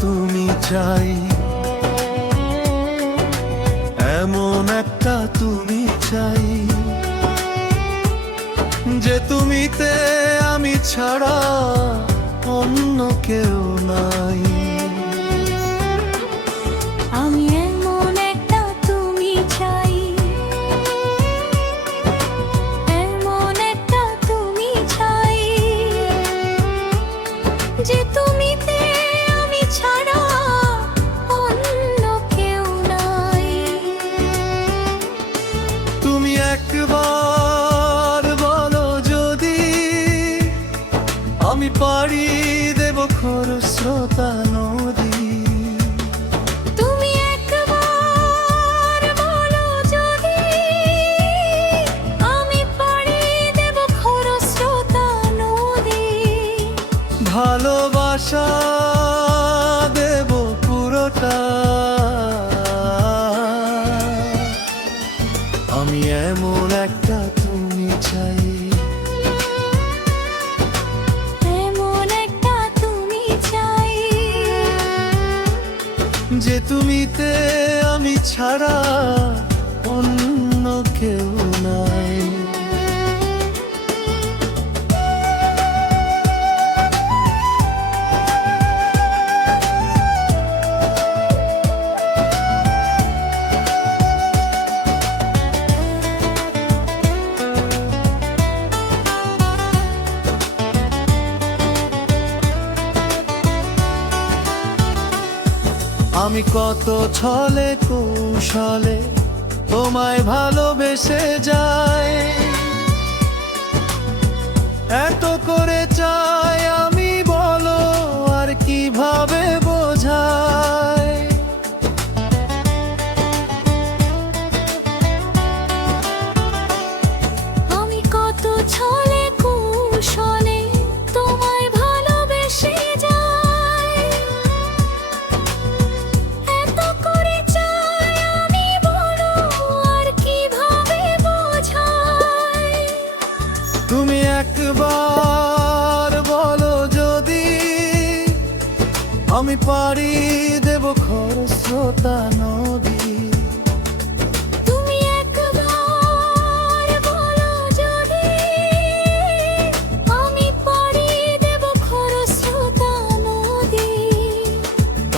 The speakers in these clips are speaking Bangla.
তুমি চাই। এমন একটা তুমি চাই। যে তুমিতে আমি ছাড়া অন্য কেউ নাই। আমি পারি দেব খরস্রোতা নদী। তুমি একবার বলো যদি আমি পাড়ি দেব খরস্রোতা নদী। ভালোবাসা দেব পুরোটা। আমি এমন একটা তুমি চাই। যে তুমিতে আমি ছাড়া আমি কত ছলে কৌশলে তোমায় ভালোবেসে যায় এত করে চাই আমি বলো আর কীভাবে বোঝাই? আমি পারি দেব খরস্রোতা নদী।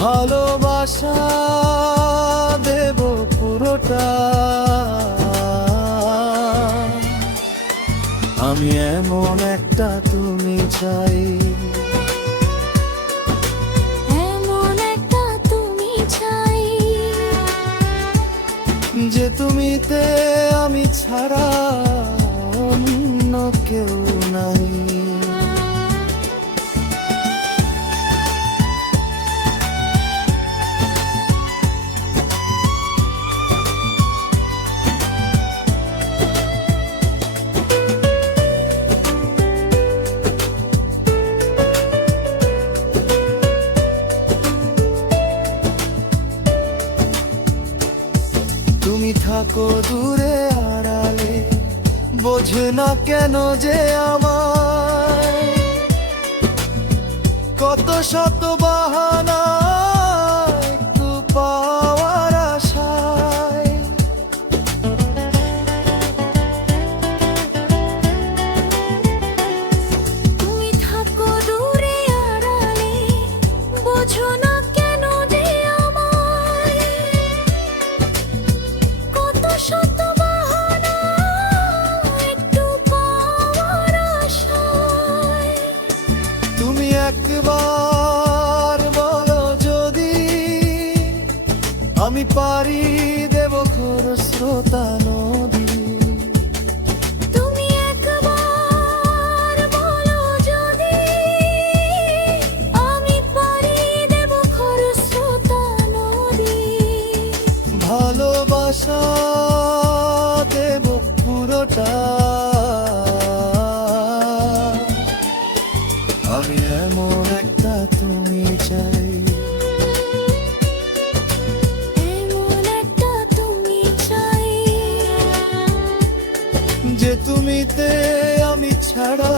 ভালোবাসা দেব পুরোটা। আমি এমন একটা তুমি চাই। চাই। যে তুমিতে আমি ছাড়া অন্য কেউ নাই। তুমি থাকো দূরে আড়ালে বোঝে না কেন যে আমার কত শত বাহানা ভালোবাসা দেব পুরোটা। আমি এমন একটা তুমি চাই। যে তুমিতে আমি ছাড়া